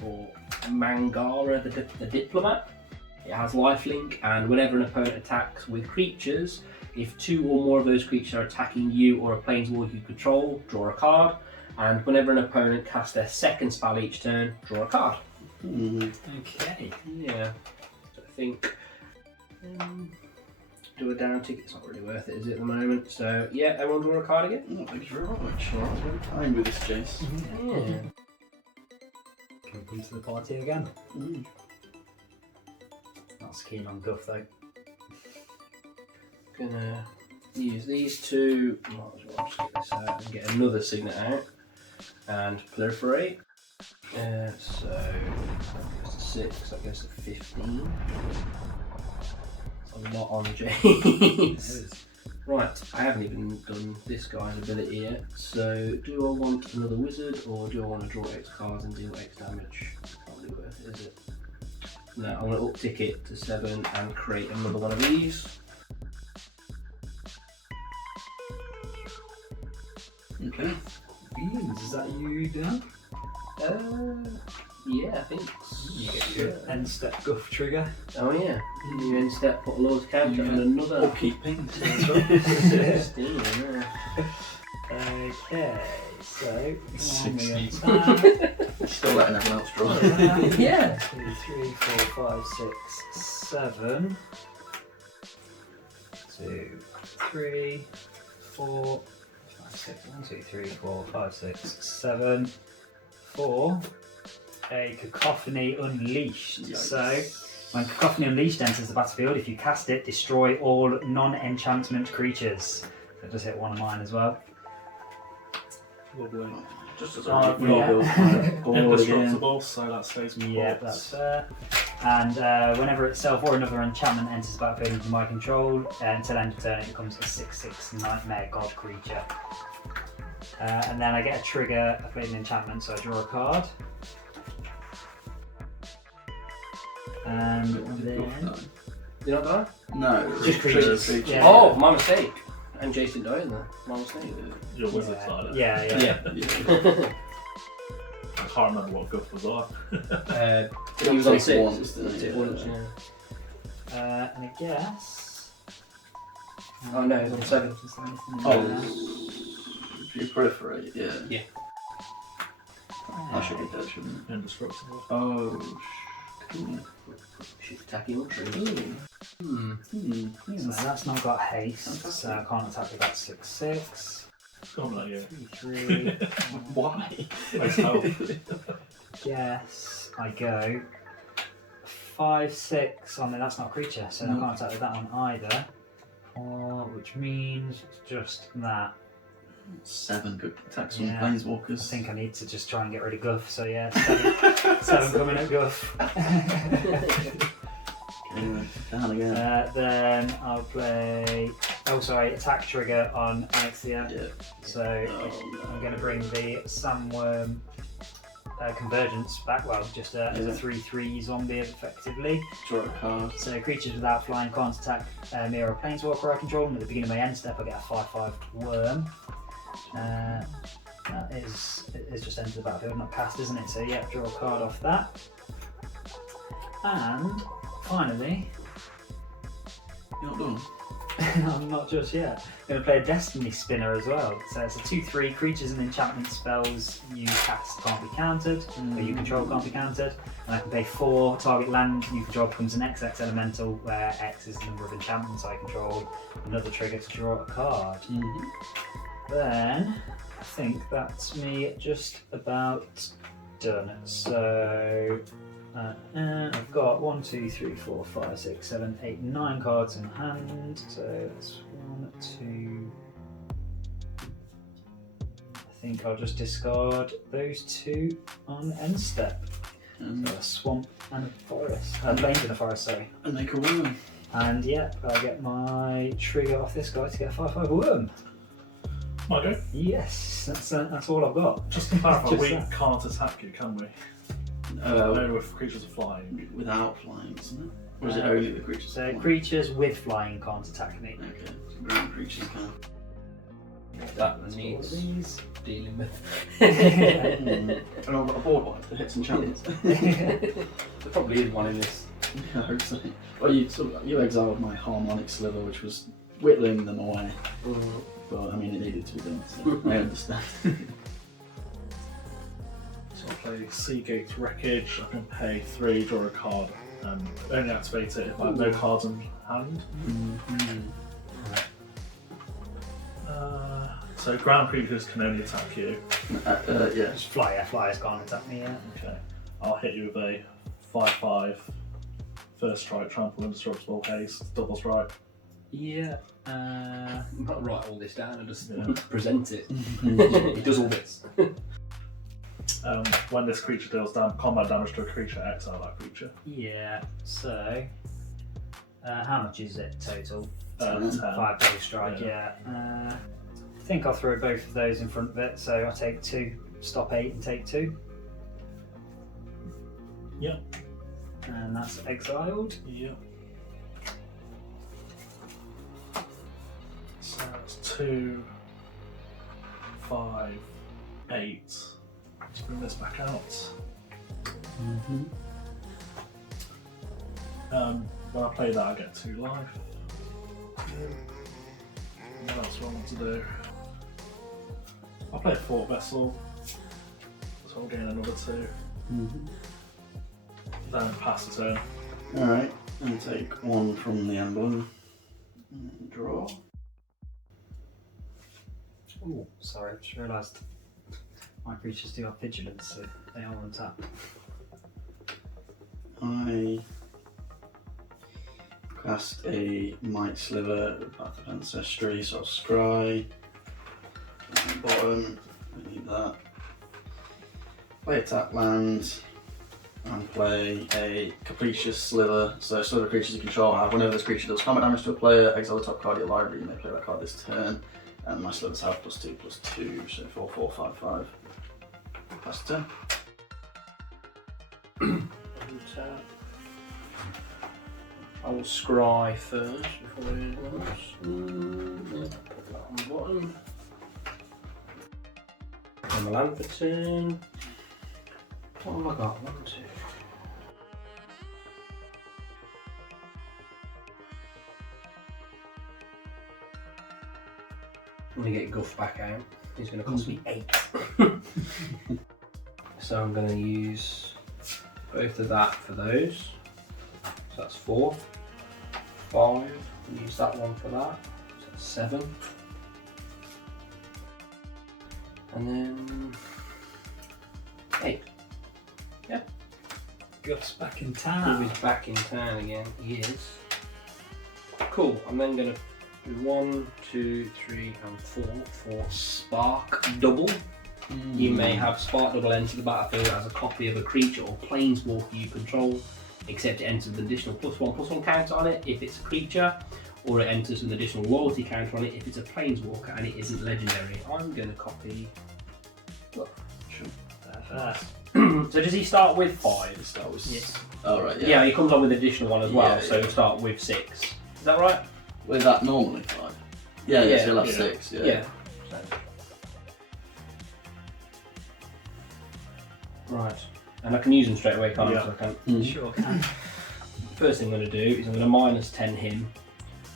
4. Mangara, the diplomat. It has lifelink, and whenever an opponent attacks with creatures, if 2 or more of those creatures are attacking you or a planeswalker you control, draw a card. And whenever an opponent casts their second spell each turn, draw a card. Okay. Yeah, so I think do a down ticket. It's not really worth it, is it, at the moment? So yeah, everyone draw a card again. Oh, thank you very much. It's very kind with this, Jace. Yeah. Can we come to the party again? Not so keen on Guff though. Gonna use these 2. Might as well just get this out and get another signet out and proliferate. So that goes to 6. That goes to 15. That's a lot on James. Right, I haven't even done this guy's ability yet. So, do I want another wizard or do I want to draw X cards and deal X damage? Not really worth it, is it? No, I'm going to uptick it to 7 and create another one of these. Okay. Beans, is that you done? Yeah, I think You get your end step Guff trigger. Oh yeah, you end step, put a Lord's counter and another. Upkeep pings. 16, yeah. Okay, so 60. that. Still letting everyone else draw. Yeah. 2, 3, 4, 5, 6, 7. 2, 3, 4, 5, 6. 1, 2, 3, 4, 5, 6, 7. 4. A Cacophony Unleashed. Yikes. So, when Cacophony Unleashed enters the battlefield, if you cast it, destroy all non-enchantment creatures. So it does hit one of mine as well. Lovely. Just as Oh, a rebuild board again. Indestructible, so that stays with Yeah, bolts. that's fair. And whenever itself or another enchantment enters the battlefield into my control, until end of turn it becomes a 6/6 Nightmare God creature. And then I get a trigger, I played an enchantment, so I draw a card. And then... You not die? No, Just creatures. Yeah. Oh, my mistake. And Jason died in there. My mistake. Your wizard's like that. Yeah. Yeah. I can't remember what Guff was on. He was on Take 6. once, didn't he? Take once, yeah. And I guess... Oh no, he's on 7. Is there anything Oh, there? if you proliferate, yeah. Yeah. That should be dead, shouldn't it? Indestructible. Oh, cool. She's attacking on trees. So that's not got haste, so I can't attack with that 6/6. Come on, you. 3/3. Why? Nice help. Yes, I go 5/6. Oh no, that's not a creature, so I can't attack with that one either. Which means it's just that. 7 good attacks on Yeah. planeswalkers. I think I need to just try and get rid of Guff. So yeah, 7 coming at Guff. Anyway, down again. Then I'll play. Oh, sorry, attack trigger on Alexia. Yeah. So Oh, I'm going to bring the Sandworm Convergence back. Well, just as a 3/3 zombie, effectively. Draw a card. So creatures without flying can't attack me or a planeswalker I control. And at the beginning of my end step, I get a 5/5 worm. That is just enter the battlefield, not cast, isn't it? So yeah, draw a card off that. And finally, You're not done. I'm not just yet. I'm going to play a Destiny Spinner as well. So it's a 2/3 creatures and enchantment spells you cast can't be countered, or you control can't be countered. And I can pay 4 target land you control becomes an XX elemental, where X is the number of enchantments I control. Another trigger to draw a card. Then I think that's me just about done. So I've got 1, 2, 3, 4, 5, 6, 7, 8, 9 cards in hand. So that's 1, 2. I think I'll just discard those 2 on end step. So a swamp and a forest. Plains and a forest, sorry. And make a worm. And yeah, I get my trigger off this guy to get a 5/5 worm. My go. Yes, that's all I've got. Just to clarify, Just we that. can't attack you, can we? No, if creatures are flying. Without flying, isn't it? Or is it only the creatures? So that fly? creatures with flying can't attack me. Okay, so ground creatures can. That All of needs these. dealing with. And I've got a board wipe that hits enchantments. There probably is one in this. I hope so. Well, you exiled my harmonic sliver, which was whittling them away. But I mean, it needed to be done, so I understand. So I'll play Seagate Wreckage. I can pay 3, draw a card, and only activate it if I have no cards in hand. So ground creatures can only attack you. Yeah. Just flyers can't attack me yet. Okay. I'll hit you with a 5/5 first strike, trample, indestructible, haste, double strike. Yeah. I'm not write all this down and just Yeah. present it. He does all this. When this creature deals combat damage to a creature, exile that creature. Yeah. So, how much is it total? 10. 5 double strike. Yeah. I think I'll throw both of those in front of it. So I'll take 2, stop 8, and take 2. Yep. And that's exiled. Yep. So that's 2, 5, 8. Let's bring this back out. When I play that, I get 2 life. What else do I want to do? I'll play a Fort Vessel, so I'll gain another 2. Then pass the turn. Alright, and take 1 from the emblem. And draw. Oh, sorry, I just realised my creatures do have vigilance, so they are on tap. I cast a Might Sliver with Path of Ancestry, so I'll scry. Bottom, I need that. play a tap land, and play a capricious slither. So slither creatures you control have. Whenever this creature does combat damage to a player, exile the top card of your library. You may play that card this turn. And my slithers have +2/+2, so 4, 4, 5, 5. Pass the turn. I will scry first before anything else. Put that on the bottom. And the land for turn. What have I got? 1, 2. I'm going to get Guff back out. He's going to cost me 8. So I'm going to use both of that for those. So that's 4. 5. Use that one for that. So that's 7. And then 8. Yeah. Guff's back in Guff town. is back in town again. He is. Cool. I'm then going to do 1, 2, 3, and 4 for Spark Double. You may have Spark Double enter the battlefield as a copy of a creature or planeswalker you control, except it enters an additional +1/+1 counter on it if it's a creature, or it enters an additional loyalty counter on it if it's a planeswalker and it isn't legendary. I'm going to copy. Look. Sure. So does he start with 5? Start with Yes. Oh, right, yeah. Yeah, he comes on with additional one as well, Yeah, so he'll start with 6. Is that right? With that normally 5. Yeah, Yeah, so you'll have yeah. 6. Yeah. Yeah. Right. And I can use them straight away, can't I? Yeah. So I can. Mm. Sure can. First thing I'm going to do is I'm going to -10 him,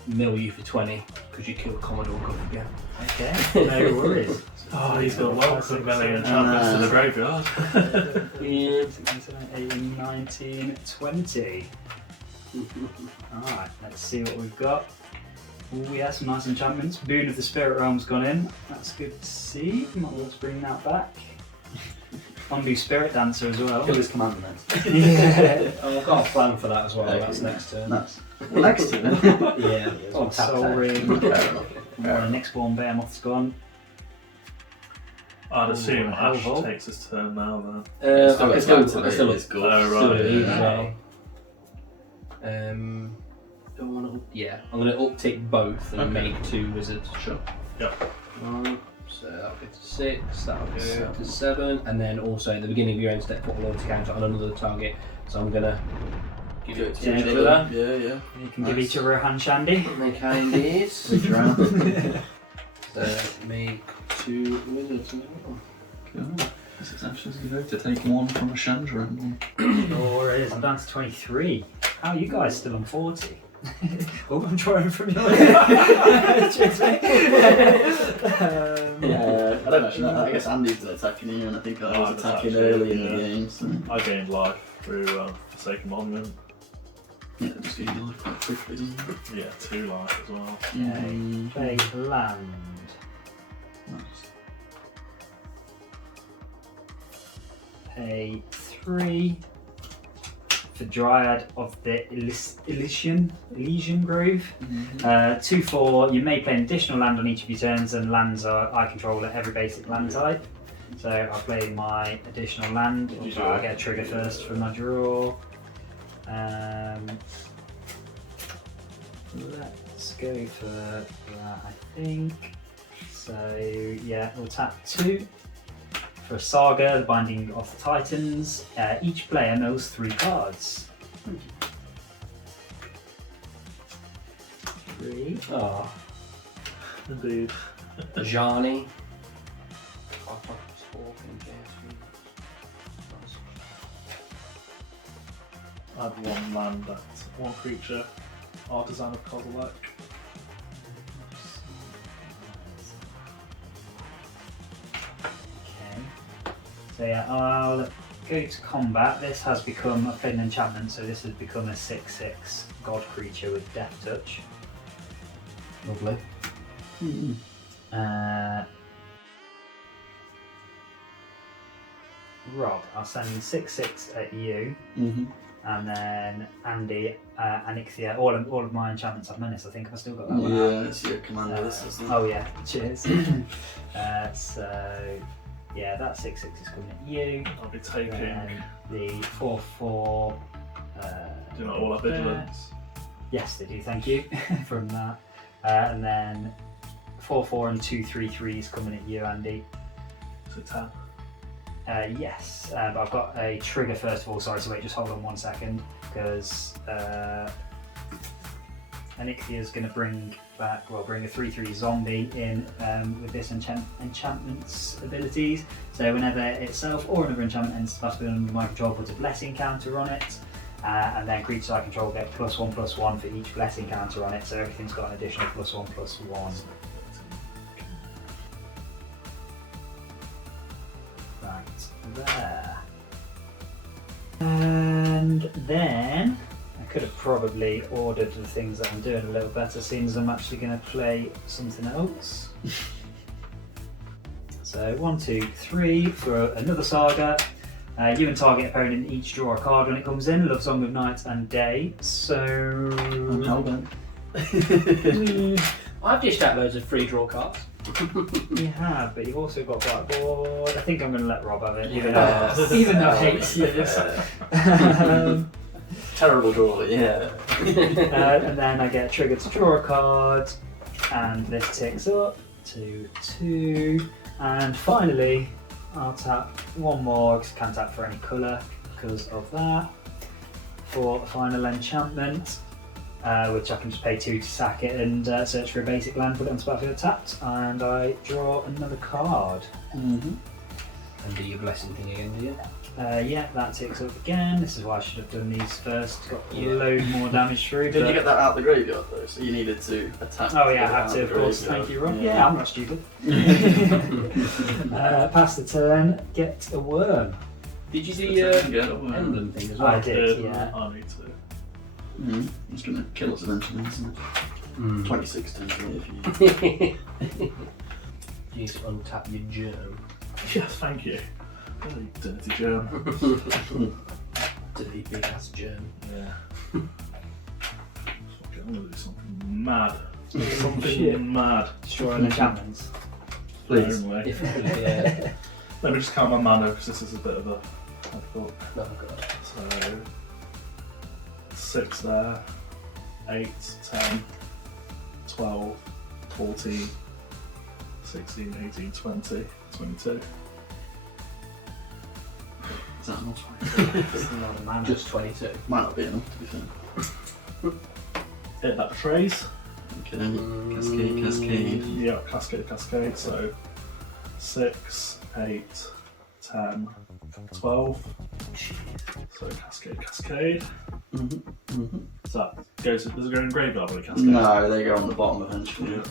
mill you for 20, because you killed Commodore Guff again. Okay, no worries. Oh, he's got welcome belly and champions to the graveyard. 16, 17, 18, 19, 20. Alright, let's see what we've got. Oh yeah, some nice enchantments. Boon of the Spirit Realm's gone in. That's good to see. Might want to bring that back. Undo Spirit Dancer as well. Kill his commandment. Yeah. Oh, I've got a plan for that as well. Okay. That's next turn. Nice. Well, next turn. Yeah. Oh, On tap Soul tap. Ring. Fair enough. Next one, Behemoth's gone. I'd assume Ooh, Ash Hellhole. takes his turn now then. Yeah, I can still it's good. Oh, still right, do these as yeah. well. Do I want to? Yeah, I'm going to uptick both and Okay. make 2 wizards. Sure. So that'll go to 6, that'll go to 7, and then also at the beginning of your end step, put a loyalty counter on another target. So I'm going to give it to each other. Yeah, yeah. You can give Nice. each other a hand shandy. They kind is. Switch around. So make 2 wizards as well. Cool. This is Ash's go to take one from a Chandra. Sure is. I'm down to 23. How are you guys still on 40? Oh, I'm trying from your Cheers, mate. Yeah, I don't actually know. I guess Andy's attacking you, and I think I was attacking early in the game. So I gained life through Forsaken Monument. yeah, it just gives you life quite quickly, doesn't it? Yeah, 2 life as well. Okay, play land. Nice. Pay 3 for Dryad of the Elysian Grove. 2/4. You may play an additional land on each of your turns, and lands are I control at every basic land type. So I'll play my additional land. Did you I'll draw? get a trigger first from my draw. Let's go for that, I think. So yeah, we'll tap 2 for Saga, the Binding of the Titans. Each player mills 3 cards. 3. Oh, Indeed. Johnny. Add 1 land at 1 creature. Artisan of Kozilek. Okay. So yeah, I'll go to combat. This has become, I've played an enchantment, so this has become a 6/6 god creature with Death Touch. Lovely. Rob, I'll send 6/6 at you, and then Andy, Anixia, all of my enchantments have menace. I think I've still got that one out. Yeah, it's your commander. This isn't it? Oh yeah, cheers. So Yeah, that 6/6 is coming at you. I'll be taking. Then the 4/4. Do not all have vigilance. Yes, they do. Thank you from that. And then 4/4 and 2/3/3 is coming at you, Andy. So 10. Yes, but I've got a trigger first of all. Sorry, so wait, just hold on 1 second, because Anixia's going to bring a 3/3 zombie in with this enchantment's abilities. So whenever itself or another enchantment enters the battlefield under my control, puts a blessing counter on it, and then creatures I control get +1/+1 for each blessing counter on it. So everything's got an additional +1/+1. Right there. And then I could have probably ordered the things that I'm doing a little better, seeing as I'm actually going to play something else. So 1, 2, 3 for another saga. You and target opponent each draw a card when it comes in. Love Song of Night and Day. So I'm hellbent. I've dished out loads of free draw cards. you have, but you've also got blackboard. I think I'm going to let Rob have it, even Yes. though I hate slivers. Terrible draw, yeah. And then I get a trigger to draw a card, and this ticks up to 2. And finally, I'll tap one more, because I can't tap for any colour because of that, for final enchantment, which I can just pay 2 to sack it and search for a basic land, put it onto battlefield tapped, and I draw another card. Mm-hmm. And do your blessing thing again, do you? Yeah, that ticks up again. This is why I should have done these first. Got a load more damage through. Did but- you get that out the graveyard though? So you needed to attack. Oh yeah, I get it had out to, the of course. graveyard. Thank you, Rob. Yeah, I'm not stupid. Pass the turn, get a worm. Did you do Get your a worm. emblem thing as well? I did, yeah. I need to. It's going to kill us eventually, isn't it? 26 turns away if you. You need to untap your germ. Yes, thank you. Bloody dirty germ. Dirty big ass germ. Yeah. Fucking, I'm gonna do something mad. Shit. Something mad. Destroy an enchantments. Please. Anyway. Yeah. Let me just count my mana because this is a bit of a difficult. Oh god. So 6 there, 8, 10, 12, 14, 16, 18, 20, 22. Is that not 20? It's not a mana. Just 22. Might not be enough to be fair. Hit that trace. Okay, cascade. Yeah, cascade. So 6, 8, 10, 12. So cascade. So that does it go in graveyard when it cascades? No, they go on the bottom eventually. Yeah.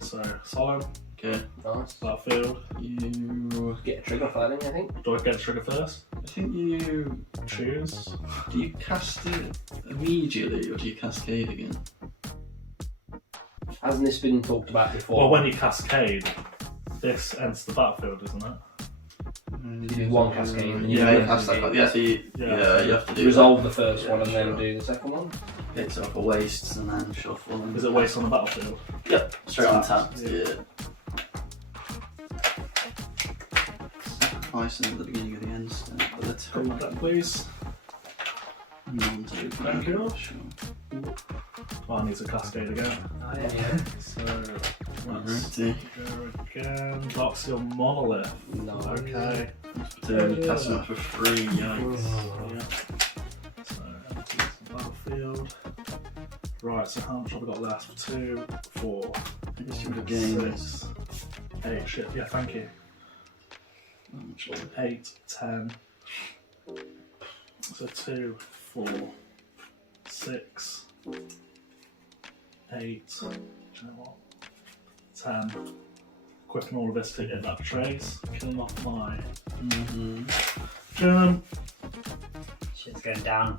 So solemn, Okay, Nice. battlefield. you. Get a trigger filing, I think. Do I get a trigger first? I think you. Choose. Do you cast it immediately or do you cascade again? Hasn't this been talked about before? Well, when you cascade, this enters the battlefield, isn't it? You do one cascade and you Yeah, do you have to. Yeah, so you have to do resolve the first Yeah, one and then sure. do the second one. Hits off a waste and then shuffle. And Is it waste on the battlefield? Yep, straight on tap. Yeah. Yeah. Sacrifice at the beginning of the end step. But let's Come hope back, please. Thank you. Sure. Oh, I need to cascade again. Oh, yeah. Yeah. So let's Ready. go again. Dark Steel Monolith. No. Okay. Cast them for free. Yikes. Yeah. So empty the battlefield. Right. So how much have we got left? 2, 4, I guess you would have gained. 6, 8. Shit. Yeah. Thank you. 8, 10. So 2, 4, 6, 8. Do you know what? 10. Equipping all of this to get that trace. Killing off my germ. Shit's going down.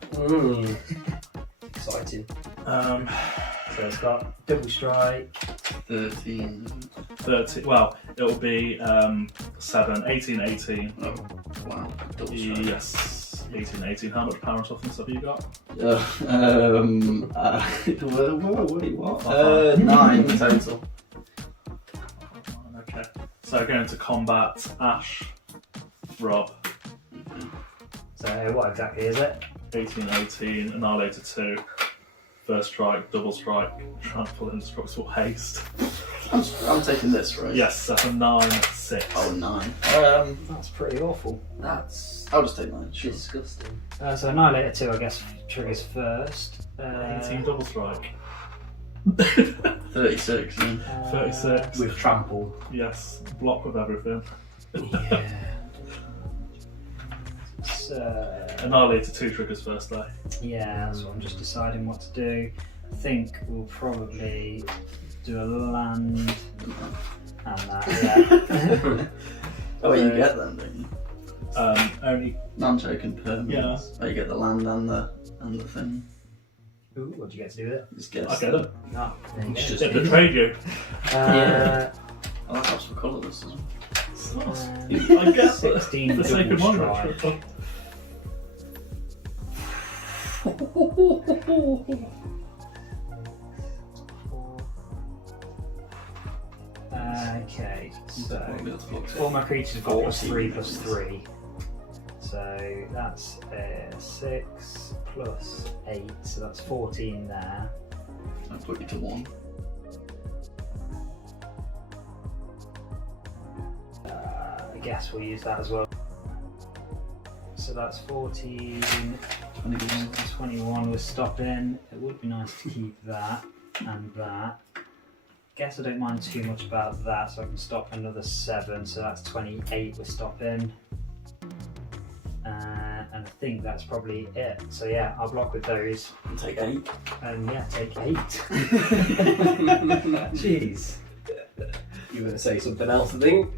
Exciting. So it's got double strike. 13. 30. Well, it'll be 7, 18, 18. Oh, wow. Double strike. Yes. 18, 18. How much power and toughness have you got? Wait, what? 9 total. Okay. So going to combat Ash, Rob. So what exactly is it? 1818, Annihilator 2. First strike, double strike, trample, indestructible haste. I'm taking this, right? Yes, that's a 9, 6. Oh, 9. That's pretty awful. That's I'll just take 9. Sure. disgusting. So Annihilator 2, I guess, triggers first. 18 double strike. 36, yeah. 36. With trample. Yes, block with everything. Yeah. So, Annihilator 2 triggers first day. yeah, so I'm just deciding what to do. I think we'll probably do a land and that, yeah. Oh, you get them, don't you? Only Non-token permanents. Yeah. Oh, you get the land and the thing. Ooh, what do you get to do with it? Just get I get them. No, there you It's go. just- They betrayed you. Yeah. Oh, that helps for colourless as well. I guess 16 the sacred double one. strike. Okay, so all my creatures have got +3/+3. So that's 6 plus 8, so that's 14 there. I'll put you to 1. I guess we'll use that as well. So that's 14, 21. 21 we're stopping. It would be nice to keep that and that. Guess I don't mind too much about that, so I can stop another 7, so that's 28 we're stopping. And I think that's probably it. So yeah, I'll block with those. And take 8. And yeah, take 8. Jeez. You were going to say something else, I think.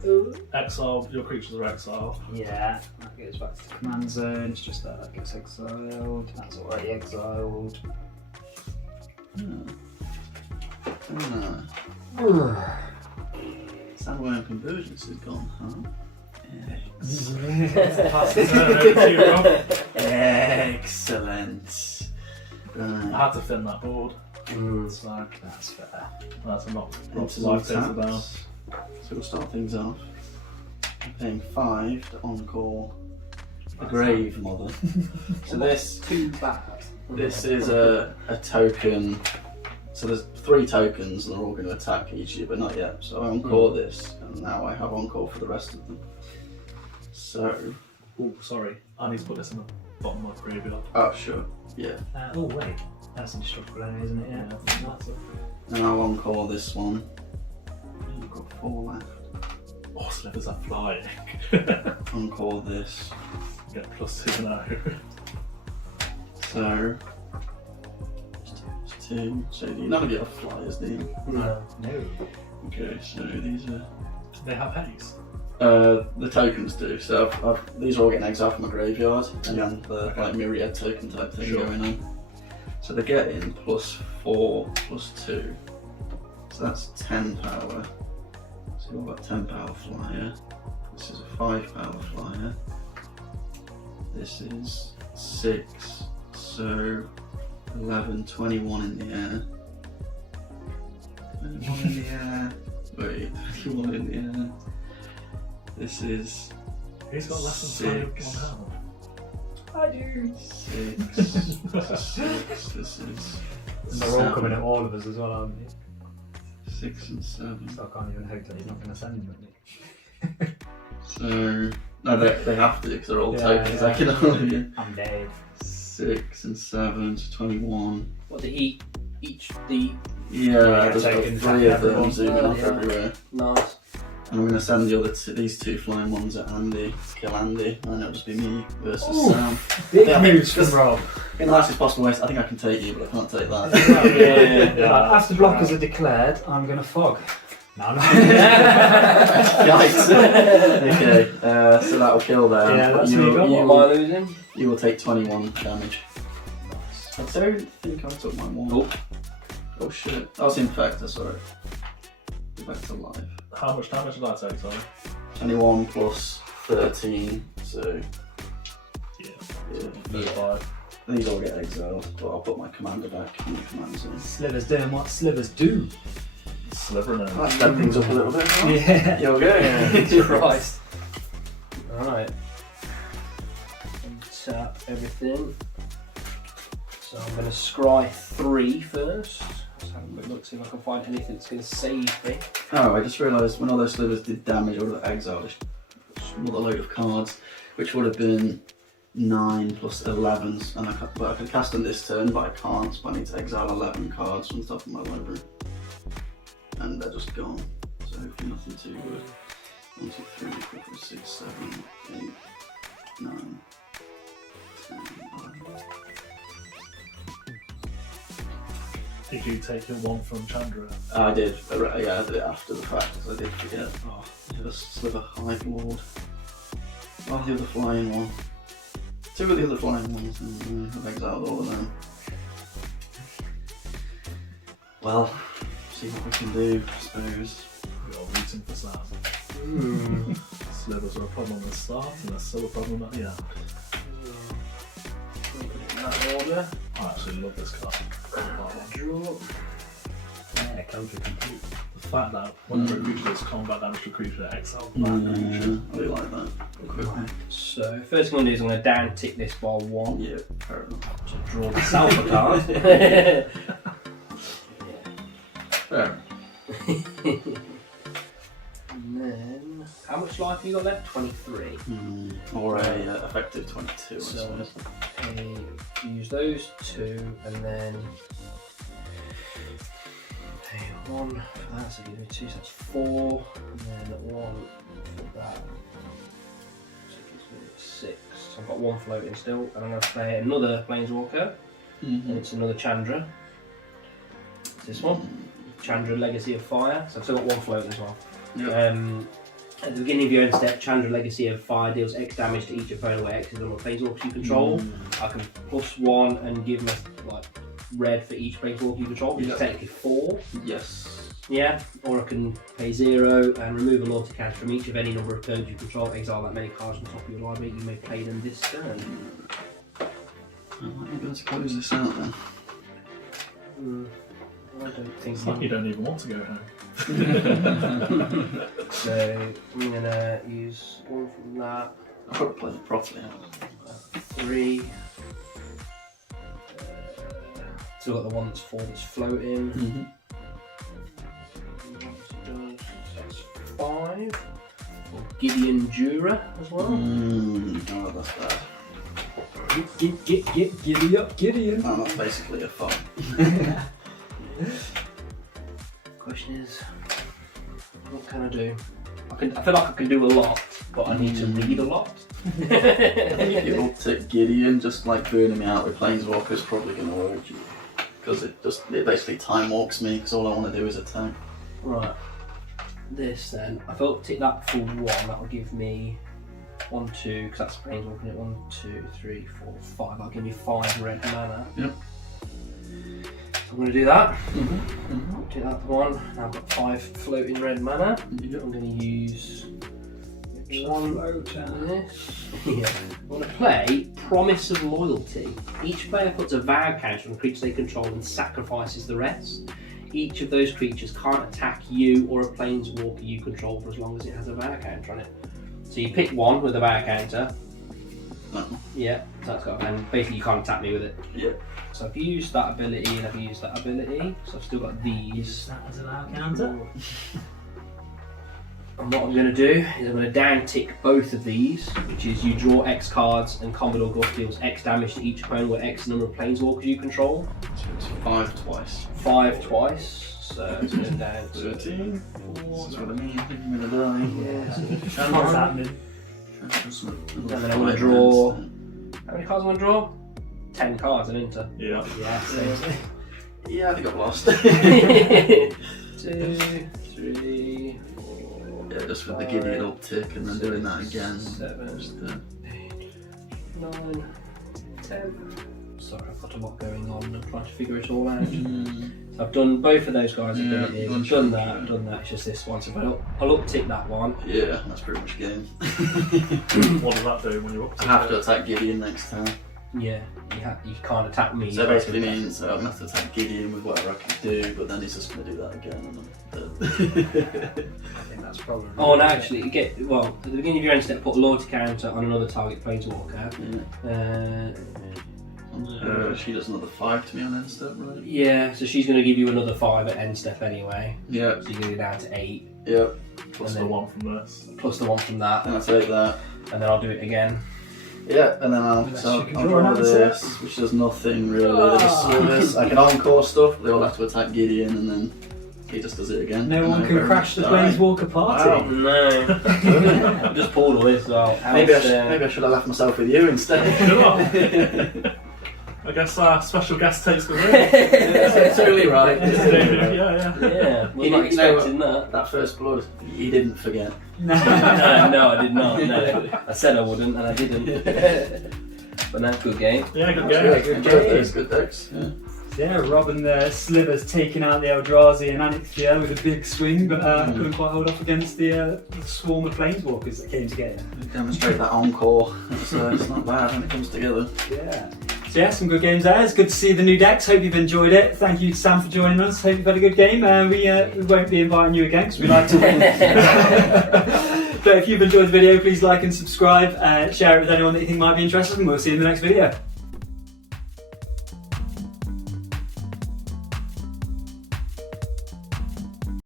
Exile, your creatures are exiled. Yeah, that goes back to the command zone. It's just that gets exiled. That's already exiled. Sandworm Convergence is gone, huh? Pass the turn over to you, Rob. Excellent. I Right. had to thin that board. Mm. So That's fair. that's a knock. Rob's Into life some takes it down. taps. So we'll start things off. I'm paying 5 to encore the Grave Mother. So this Too bad. is a token. So there's 3 tokens and they're all going to attack each of you, but not yet. So I encore this, and now I have encore for the rest of them. So, Oh, sorry. I need to put this in the bottom of my graveyard. oh sure, yeah. Oh wait, that's indestructible anyway, isn't it? Yeah. That's it. And I'll encore this one. I've got 4 left. Oh, slivers are flying. Encore this. Get +2 now. So, 2. So none of you have flyers, do you? No. No. Okay, so these are. They have haste. The tokens do. So these are all getting exiled from my graveyard, and then the like myriad token type thing Sure. going on. So they're getting +4, +2. So that's 10 power. So you've got 10 power flyer. This is a 5 power flyer. This is 6. So 11, 21 in the air. 21 in the air. Wait, 21 in the air. This is Who's got less than 21 health? I do. 6. 6. This is. And they're all 7. coming at all of us as well, aren't they? 6 and 7. So I can't even hope that he's not going to send them at me. So no, they have to because they're all Yeah, tokens. yeah. I can only I'm dead. 6 and 7 to 21. What they eat? Each the Yeah, there's got tokens 3 of everyone. them zooming off Yeah. everywhere. nice. And I'm going to send the other these 2 flying ones at Andy to kill Andy, and then it'll just be me versus Ooh. Sam. Big Yeah, moves from just- Rob. In the nicest possible way, I think I can take you, but I can't take that. After blockers are declared, I'm going to fog. No, no. Yikes. Okay, so that'll kill them. Yeah, that's you, what you got. What am I losing? you will take 21 damage. I don't think I took my 1. Oh shit. That was Infector, sorry. Go back to life. How much damage did I take, sorry? 21 plus 13, so Yeah. yeah. 35. These all get exiled, but I'll put my commander back in the command zone. Slivers doing what slivers do. Slivering in. That sped things up a little bit. Huh? Yeah. You okay? Christ. Alright. Tap everything. So I'm going to scry 3 first. Let's have a quick look, see if I can find anything that's going to save me. Oh, I just realised when all those slivers did damage, I would have exiled another load of cards, which would have been 9 plus 11s, and I could cast them this turn, but I can't, so I need to exile 11 cards from the top of my library. And they're just gone, so hopefully nothing too good. 1, 2, 3, 4, 5, 6, 7, 8, 9, 10, 11. Did you take your one from Chandra? I did, yeah, I did it after the fact, because I did forget. Oh, I have a Sliver Hive Lord. Oh, the other flying one. 2 of the other flying ones, and I've exiled all of them. Well, see what we can do, I suppose. We are rooting for Sam. Slivers are a problem at the start, and they're still a problem at the end. Put it in that order. I actually love this card. Draw. Yeah, counter complete. The fact that whenever a creature does combat damage to a creature, exile that creature. I do like that. Quickly. So first thing I'm going to do is I'm going to down tick this by 1. Yeah, fair enough. To draw myself a card. Fair. And then, how much life have you got left? 23. Or a effective 22, I So suppose. use those 2, and then pay 1 for that, so give me 2, so that's 4, and then 1 for that, so it gives me 6. So I've got 1 floating still, and I'm going to play another Planeswalker, and it's another Chandra. It's this one, Chandra Legacy of Fire, so I've still got 1 floating as well. Yep. At the beginning of your end step, Chandra Legacy of Fire deals X damage to each opponent where X is the number of planeswalkers you control. I can +1 and give them like red for each planeswalker you control, which is technically 4. Yes. Yeah, or I can pay 0 and remove a loyalty card from each of any number of turns you control, exile that many cards on top of your library. You may play them this turn. I'm going to close this out then. I don't think It's like you don't even want to go home. So I'm going to use 1 from that. I've got to play it properly. 3. Still got the one that's 4 that's floating. That's 5. For Gideon Jura as well. Oh, that's bad. Giddy up, Gideon. Oh, that's basically a 5. Question is, what can I do? I feel like I can do a lot, but I need to read a lot. I think you'll take Gideon, just like burning me out with Planeswalker is probably going to work. Because it basically time walks me, because all I want to do is attack. Right. This then, I thought tick that for 1, that will give me 1, 2, because that's Planeswalker, 1, 2, 3, 4, 5. That'll give me 5 red mana. Yep. I'm going to do that. Do that for 1. Now I've got 5 floating red mana. Yep. I'm going to use 1 floater. this. Yeah. I'm going to play Promise of Loyalty. Each player puts a vow counter on creatures they control and sacrifices the rest. Each of those creatures can't attack you or a planeswalker you control for as long as it has a vow counter on it. So you pick 1 with a vow counter. No. Yeah, so that's got, and basically you can't attack me with it. Yeah. So I've used that ability and I've used that ability. So I've still got these. That as a loud counter. And what I'm going to do is I'm going to down tick both of these, which is you draw X cards and Commodore Guff deals X damage to each opponent where X number of planeswalkers you control. So it's 5 twice. 5 twice. So it's going down to 13. 4. This is what I mean. I think I'm going to die. Yeah, so What's happening? and then I'm going to draw. How many cards am I going to draw? 10 cards and enter. Yeah. Yeah, seriously. Yeah, I think I've lost. 2, 3, 4. Yeah, just with the Gideon uptick and then doing that again. 7, 8, 9, 10. Sorry, I've got a lot going on. I'm trying to figure it all out. So I've done both of those guys. Yeah, I've done that. It's just this one. So I'll uptick that one. Yeah, that's pretty much game. What does that do when you're up to I have to attack Gideon next time. Yeah, you can't attack me. So it basically means I'm going to have to attack Gideon with whatever I can do, but then he's just going to do that again. And I think that's probably. Oh, and actually, at the beginning of your end step, put a loyalty counter on another target planeswalker. she does another 5 to me on end step, right? Yeah, so she's going to give you another 5 at end step anyway. Yeah. So you're going to go down to 8. Yep. Plus the 1 from this. Plus the 1 from that. And I'll take that. And then I'll do it again. Yeah, and then I'll draw this, which does nothing really. They're just slivers. I can encore stuff, but they all have to attack Gideon, and then he just does it again. No one can crash the Planeswalker party. Wow. No. I just pulled all this out. Maybe I should have left myself with you instead. I guess our special guest takes the win. Yeah, totally right. Yeah, was not expecting that. That first blood, he didn't forget. No, I did not. No. I said I wouldn't, and I didn't. But no, good game. Yeah, good Yeah, game. good decks. Yeah. Yeah, Rob and the Slivers taking out the Eldrazi and Anixia with a big swing, but couldn't quite hold off against the swarm of Planeswalkers that came together. Demonstrate that encore. It's not bad when it comes together. Yeah. So yeah, some good games there. It's good to see the new decks. Hope you've enjoyed it. Thank you, Sam, for joining us. Hope you've had a good game. We won't be inviting you again because we like to win. But if you've enjoyed the video, please like and subscribe. Share it with anyone that you think might be interested, and we'll see you in the next video.